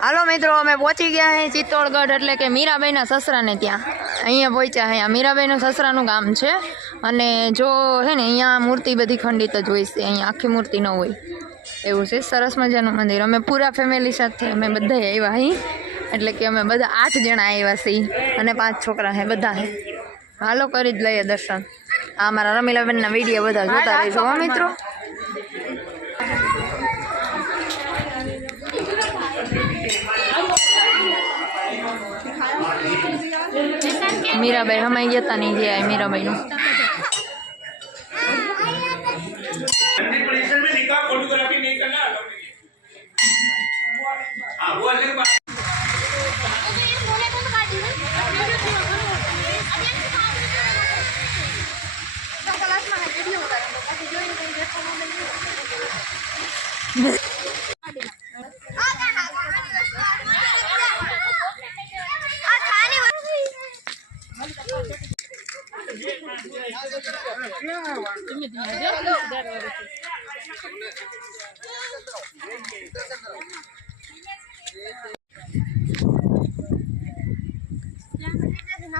हालो मित्रों, अमे पहुंची गया है चित्तौड़गढ़ एटले के मीराबाईना ससराने त्यां अहींया पहोंच्या हैं। मीराबाईनुं ससरानुं गाम छे अने जो है ने अहींया मूर्ति बधी खंडित ज होय छे, अहींया आखी मूर्ति न होय एवुं छे। सरस मजानुं मंदिर। अमे पूरा फેમિલી साथे अमे बधाय आव्या हई, एटले के अमे बधा 8 जणा आव्या छीए अने 5 छोकरा है बधा है। हालो करी ज लईए दर्शन। आ मारा रमीलाबेनना विडियो बधा जोता रहेजो हो मित्रों। मीराबाई हमारी गया नहीं गया है मीराबाई नो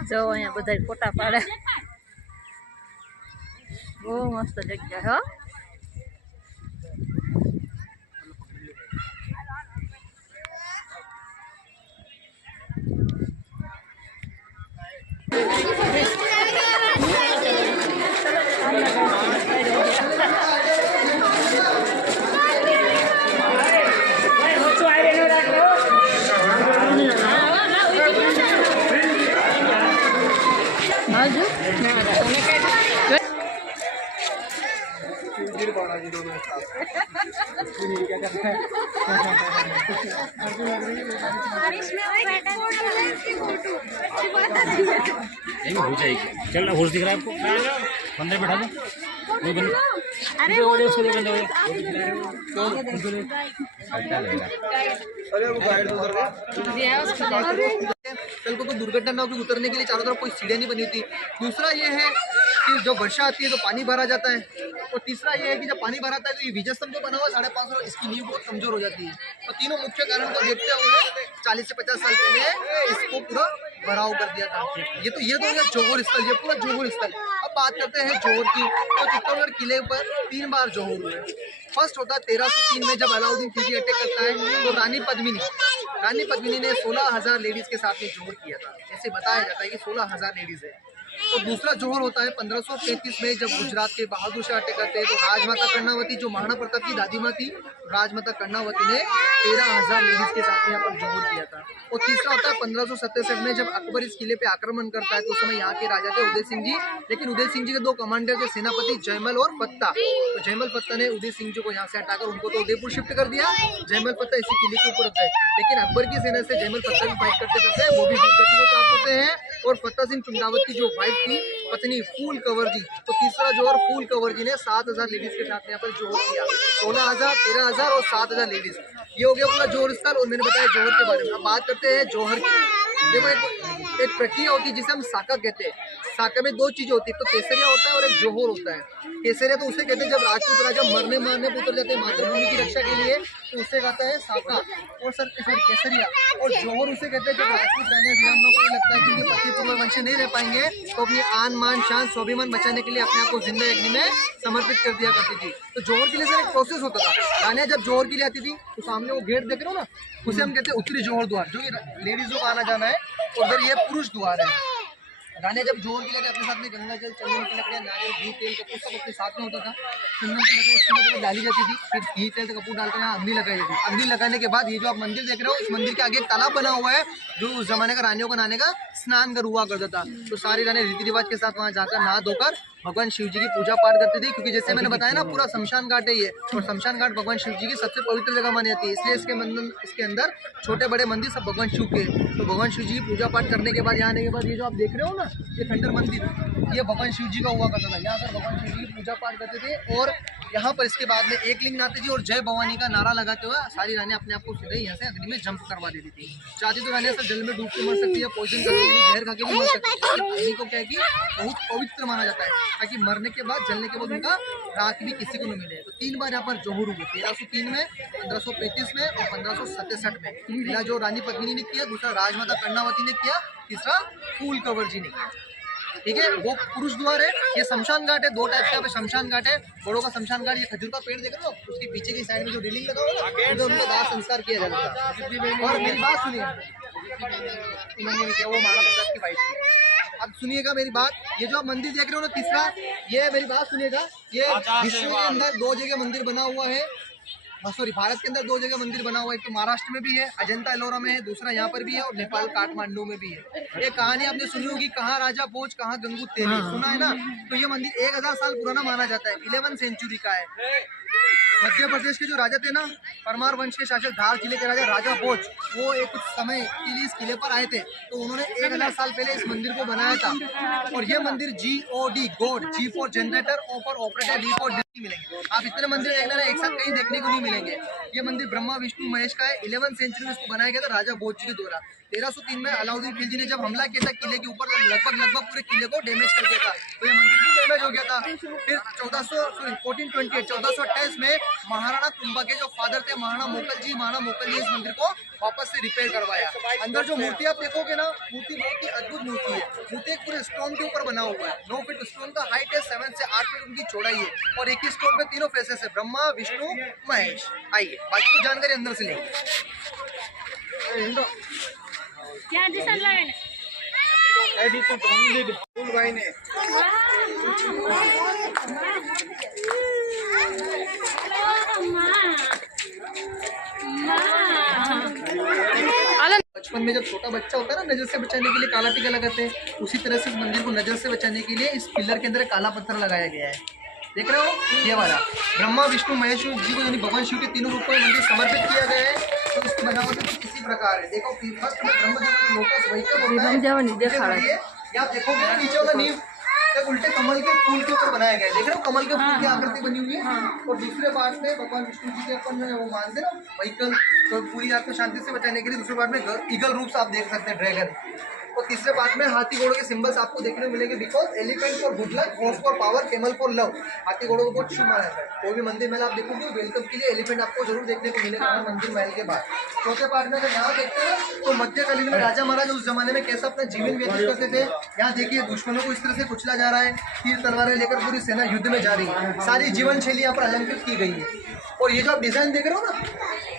जो अँ बधा फोटा पाड़े। बहुत मस्त जगह है। हो जाएगी। चल ना होश दिख रहा है आपको? बंदे बैठा दो। वो बंदे अरे वो उसको दे बंदे कल को दुर्घटना ना होगी, उतरने के लिए चारों तरफ कोई सीढ़ियाँ नहीं बनी थी। दूसरा ये है कि जो वर्षा आती है तो पानी भरा जाता है, और तीसरा ये है कि जब पानी भराता है तो ये विजय स्तंभ जो बना हुआ 550 इसकी नींव बहुत कमजोर हो जाती है। तो तीनों मुख्य कारण को देखते हुए 40 से 50 साल पहले इसको पूरा भराव कर दिया था। ये तो हो गया जौहर स्थल, ये पूरा जौहर स्थल। अब बात करते हैं जौहर की। तो चित्तौड़गढ़ किले पर 3 बार जौहर हुए। फर्स्ट होता है 1303 में जब अलाउद्दीन खिलजी अटैक करता है तो रानी पद्मिनी ने 16,000 लेडीज के साथ में जौहर किया था। ऐसे बताया जाता है कि 16,000 लेडीज है। तो दूसरा जौहर होता है 1533 में जब गुजरात के बहादुर शाह अटैक करते हैं तो राजमाता कर्णावती जो महाराणा प्रताप की दादी माँ थी, राजमाता कर्णावती ने 13,000 लेडीज के साथ में यहाँ पर जौहर किया था। और तीसरा होता है 1567 में जब अकबर इस किले पे आक्रमण करता है तो उस समय यहाँ के राजा थे उदय सिंह जी, लेकिन उदय सिंह जी के 2 कमांडर थे सेनापति जयमल और फत्ता। तो जयमल फत्ता ने उदय सिंह जी को यहाँ से हटाकर उनको तो उदयपुर शिफ्ट कर दिया। जयमल फत्ता इसी किले के ऊपर गए, लेकिन अकबर की सेना से जयमल फत्ता भी फाइट करते करते वो भी वीरगति को प्राप्त होते हैं। और फत्ता सिंह चुंडावत की जो वाइफ थी पत्नी फूल कंवर जी, तो तीसरा जौहर फूल कंवर जी ने 7,000 लेडीज के साथ यहाँ पर जौहर किया। 16,000, 13,000 और 7,000 लेडीज, ये हो गया पूरा जौहर स्थल। और मैंने बताया जौहर के बारे में। अब बात करते हैं जौहर की। देखो एक प्रक्रिया होती है जिसे हम साका कहते हैं। साका में 2 चीजें होती है, तो केसरिया होता है और एक जौहर होता है। केसरिया तो उसे कहते हैं जब राजपूत राजा मरने पे उतर जाते हैं मातृभूमि की रक्षा के लिए, तो उसे कहता है साका और केसरिया। और जौहर उसे कहते हैं जब राजपूत राजा वीरांगनाओं को लगता है कि उनके पति पूर्ववंशी नहीं रह पाएंगे तो अपनी आन मान शान स्वाभिमान बचाने के लिए अपने आप को जिंदा अग्नि में समर्पित कर दिया करती थी। तो जौहर के लिए सर एक प्रोसेस होता था। रानियां जब जौहर के लिए आती थी तो सामने वो गेट देख रहे हो ना, उसे हम कहते हैं उत्तरी जौहर द्वार, जो लेडीजों का आना जाना है। और उधर ये पुरुष द्वार है। रानियां जब जौहर के लिए अपने साथ में गंगा जल, चंदन की लकड़ियां, नारियल, घी, तेल, कपूर सब अपने साथ में होता था। चंदन की लकड़ियां उसके अंदर डाली जाती थी, फिर घी, तेल, कपूर डालकर यहाँ अग्नि लगाई जाती थी। अग्नि लगाने के बाद ये जो आप मंदिर देख रहे हो, इस मंदिर के आगे एक तालाब बना हुआ है जो उस जमाने का रानियों का नहाने का स्नान कर हुआ करता था। तो सारी रानियां रीति रिवाज के साथ वहाँ जाकर नहा धोकर भगवान शिव जी की पूजा पाठ करती थी, क्योंकि जैसे मैंने बताया ना पूरा शमशान घाट है ये, और शमशान घाट भगवान शिव जी की सबसे पवित्र जगह मानी जाती है। इसलिए इसके अंदर छोटे बड़े मंदिर सब भगवान शिव के। तो भगवान शिव जी की पूजा पाठ करने के बाद यहाँ आने के बाद ये जो आप देख रहे हो ना, ये खंडर मंदिर, ये भगवान शिव जी का हुआ करता था। यहाँ पर भगवान शिव जी की पूजा पाठ करते थे। और यहाँ पर इसके बाद में एक लिंग नाते जी और जय भवानी का नारा लगाते हुए सारी रानी अपने आप को सीधे यहाँ से अग्नि में जंप करवा देती थी। चाहती तो रानी जल में डूब के मर सकती है, पॉइजन करके, जहर खा के भी मर सकती है। पानी को क्या है कि बहुत पवित्र माना जाता है। ताकि मरने के बाद जलने के बाद उनका राख भी किसी को न मिले। तो 3 बार यहाँ पर जोहर हुए, 1303 में, 1535 में और 1567 में। पहला जो रानी पद्मिनी ने किया, दूसरा राजमाता कर्णावती ने किया, तीसरा फूल कंवर जी ने किया। ठीक है, वो पुरुष द्वार है। ये शमशान घाट है, 2 टाइप का शमशान घाट है। बड़ों का शमशान घाट, ये खजूर का पेड़ देख रहे हो, उसके पीछे की साइड में जो रेलिंग लगा हुआ है ना, उनका दाह संस्कार किया जाता है। और मेरी बात सुनिए, इन्होंने क्या वो महाराणा प्रताप की वाइफ थी। अब सुनिएगा मेरी बात, ये जो आप मंदिर देख रहे हो ना तीसरा, ये मेरी बात सुनिएगा, ये विश्व के अंदर 2 जगह मंदिर बना हुआ है। सॉरी, भारत के अंदर 2 जगह मंदिर बना हुआ है। एक तो महाराष्ट्र में भी है, अजंता एलोरा में है, दूसरा यहाँ पर भी है, और नेपाल काठमांडू में भी है। एक कहानी आपने सुनी होगी, कहाँ राजा भोज कहाँ गंगू तेली, सुना है ना। तो ये मंदिर 1000 साल पुराना माना जाता है, 11वीं सेंचुरी का है। मध्य प्रदेश के जो राजा थे ना, परमार वंश के शासक, धार जिले के राजा भोज, वो एक कुछ समय के लिए इस किले पर आए थे। तो उन्होंने 1000 साल पहले इस मंदिर को बनाया था। और ये मंदिर GOD, God, G for generator, O for operator, D for destroyer मिलेंगे। आप इतने मंदिर एक साथ कहीं देखने को नहीं मिलेंगे। ये मंदिर ब्रह्मा विष्णु महेश का है। 11वीं सेंचुरी में इसको बनाया गया था राजा भोज जी के द्वारा। 1303 में अलाउद्दीन खिलजी ने जब हमला किया था किले के ऊपर, लगभग पूरे किले को डैमेज कर दिया था। तो ये मंदिर भी डैमेज हो गया था। फिर 1428 में महाराणा कुंभा के जो फादर थे महाराणा मोकल जी इस मंदिर को वापस से रिपेयर करवाया। अंदर जो मूर्ति आप देखोगे ना, मूर्ति बहुत ही अद्भुत मूर्ति है। मूर्ति एक पूरे स्टोन के ऊपर बना हुआ है। 9 फीट स्टोन का हाइट है, 7 से 8 फीट उनकी चौड़ाई है। और एक ही स्टोन पे 3 फेसेस है, ब्रह्मा विष्णु महेश। आइए बाकी की जानकारी अंदर से लेंगे। बचपन में जब छोटा बच्चा होता है ना, नजर से बचाने के लिए काला टीका लगाते हैं, उसी तरह से इस मंदिर को नजर से बचाने के लिए इस पिलर के अंदर काला पत्थर लगाया गया है। देख रहे हो, ये वाला ब्रह्मा विष्णु महेश जी को यानी भगवान शिव के तीनों रूपों में मंदिर समर्पित किया गया है। तो इसकी बनावट कुछ इसी प्रकार है। देखो फर्स्ट में ब्रह्मदेव लोटस व्हीकल होता है, आप देखोगे ना नीचे वाला नींव एक उल्टे कमल के फूल के ऊपर बनाया गया है। देख रहे हो, कमल के फूल की आकृति बनी हुई है। और दूसरे पार्ट में भगवान विष्णु जी के अपन वो मानते ना व्हीकल, तो पूरी आत्मा शांति से बचाने के लिए दूसरे पार्ट में ईगल रूप आप देख सकते हैं, ड्रैगन। और तीसरे पार्ट में हाथी घोड़ों के सिंबल्स आपको देखने को मिलेंगे। Because elephant for good luck, horse for power, camel for love. हाथी घोड़ों को बहुत शुभ माना जाता है। कोई भी मंदिर में आप देखोगे वेलकम के लिए एलिफेंट आपको जरूर देखने को मिलेगा मंदिर महल के बाद। चौथे पार्ट में अगर यहाँ देखते हैं तो मध्यकालीन में राजा महाराज उस जमाने में कैसा अपना जीवन व्यतीत करते थे। यहाँ देखिए दुश्मनों को इस तरह से कुचला जा रहा है, तीर तलवारें लेकर पूरी सेना युद्ध में जा रही है। सारी जीवन शैली यहाँ पर अलंकृत की गई है। और ये जो आप डिजाइन देख रहे हो ना,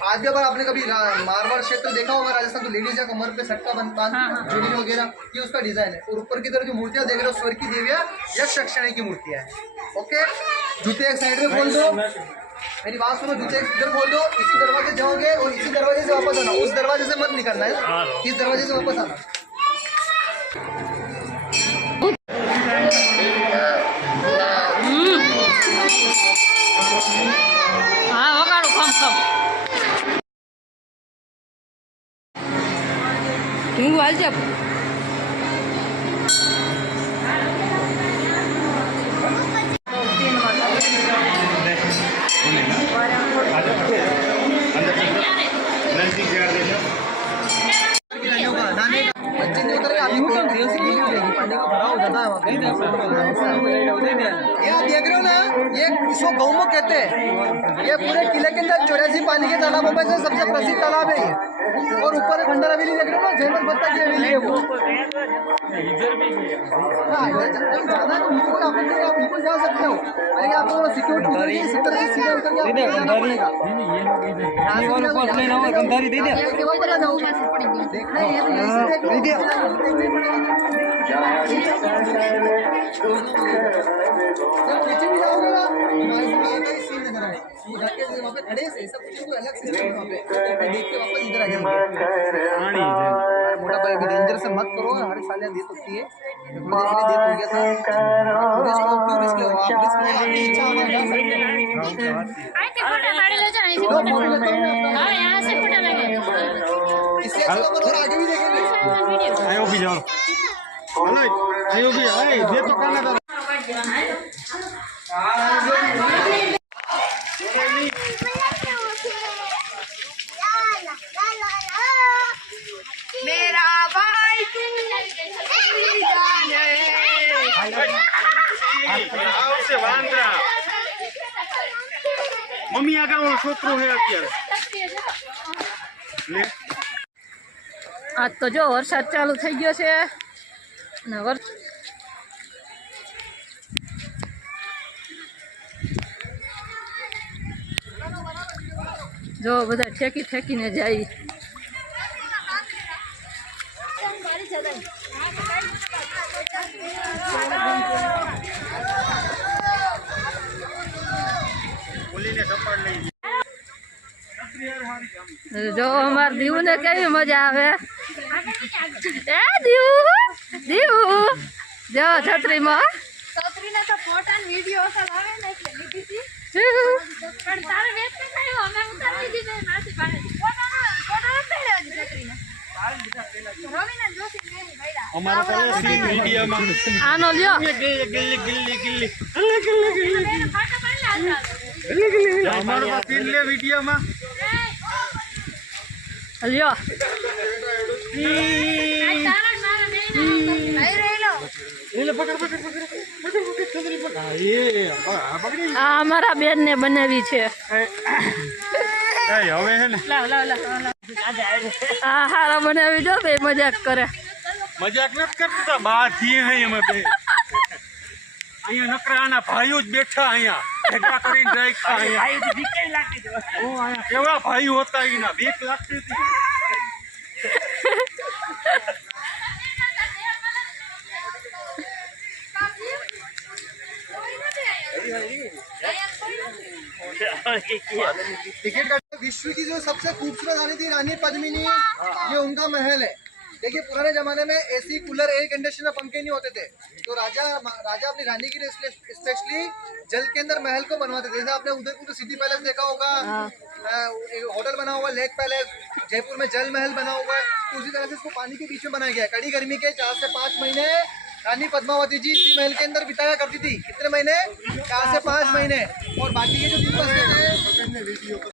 आगे बार आपने कभी मारवाड़ क्षेत्र देखा होगा राजस्थान, तो लेडीज या कमर पे सटका बांध ज्वेलरी वगैरह, ये उसका डिजाइन है। और ऊपर की तरफ जो मूर्तियां देख रहे हो, स्वर की देवियां, यक्ष रक्षणी की मूर्तियां हैं। ओके, जूते एक साइड में खोल दो, मेरी बात सुनो, जूते इधर खोल दो, इसी दरवाजे जाओगे और इसी दरवाजे से वापस आना। उस दरवाजे से मत निकलना है, इस दरवाजे से वापस आना। हाँ वगाड़ो, कम ढूंढ वाल जब बच्चे नहीं उतर पानी का भराव ज्यादा है। ये आप देख रहे हो ना, ये इसको गौमुख कहते हैं। ये पूरे किले के अंदर 84 पानी के तालाबों में से सबसे प्रसिद्ध तालाब है ये। और ऊपर खंडर हवेली देख रहे हो ना, जयमल भत्ता की हवेली है वो। जाना तो बिल्कुल आप बिल्कुल जा सकते हो, लेकिन आपको सिक्योरिटी उतर के 70 से सीधे उतर के जाना पड़ेगा। देखना है ये तो यहीं से देख लो। जब नीचे भी जाओगे ना, हमारे सीन नजर आए, जाके वहाँ पे खड़े से सब कुछ अलग सिस्टम है। वहाँ पे देख के वापस इधर आ जाएंगे। मोटा भाई अभी डेंजर से मत करो, हमारे साले दे सकती है। मुझे इसलिए देख हो गया था, रिस्क लो, क्यों रिस्क लो आप, रिस्क लो, आपकी इच्छा हमारे जा सकते हैं। इससे अच्छा तो और आगे भी देखेंगे। आयो भी जाओ, आयो भी आए, ये तो करना था। मेरा भाई છોકરો છે અત્યારે લે આજ તો જો વરસાદ ચાલુ થઈ ગયો છે અને જો બધા ઠેકીને જાય. બોલીને સપાટ લઈ જો અમાર દીવ ને કેવી મજા આવે. એ દીવ જો છત્રીમાં છત્રીના તો ફોટા ને વિડિયો અસલ આવે ને એટલે લીધી હતી પણ તારે વેચ કે થયો અમે ઉતારી દીધી ને માસી પાસે ફોટા નથી રહ્યા છત્રીના રવિના જોશી કેવી ભઈડા અમારા પાસે મીડિયામાં આનો લ્યો ગિલ્લી ફોટા પાડલા અમારા પાસે લે વિડિયોમાં લ્યો તારા મારા નહીં રહેલો એટલે પકડ આ અમારા બેન ને બનાવી છે. હવે હે ને આ હારા બનાવી જો બે મજાક કરે. મજાક નથી કરતા બહાર થી અમે બે અહીંયા નકરા આના ભાઈઓ જ બેઠા અહીંયા ભેગા કરીને રાખ્યા અહીંયા કેવા ભાઈઓ હતા એના બીક લાગતી હતી. टिकट का विश्व की जो सबसे खूबसूरत रानी थी रानी पद्मिनी, ये उनका महल है. देखिए पुराने जमाने में एसी कूलर एयर कंडीशनर पंखे नहीं होते थे, तो राजा अपनी रानी के लिए स्पेशली जल के अंदर महल को बनवाते थे. जैसे आपने उदयपुर सिटी पैलेस देखा होगा, होटल बना हुआ है लेक पैलेस, जयपुर में जल महल बना हुआ है, तो उसी तरह से इसको पानी के बीच में बनाया गया है. कड़ी गर्मी के 4 से 5 महीने रानी पद्मावती जी इसी महल के अंदर बिताया करती थी. कितने महीने? 4 से 5 महीने. और बाकी के जो दिन बचते थे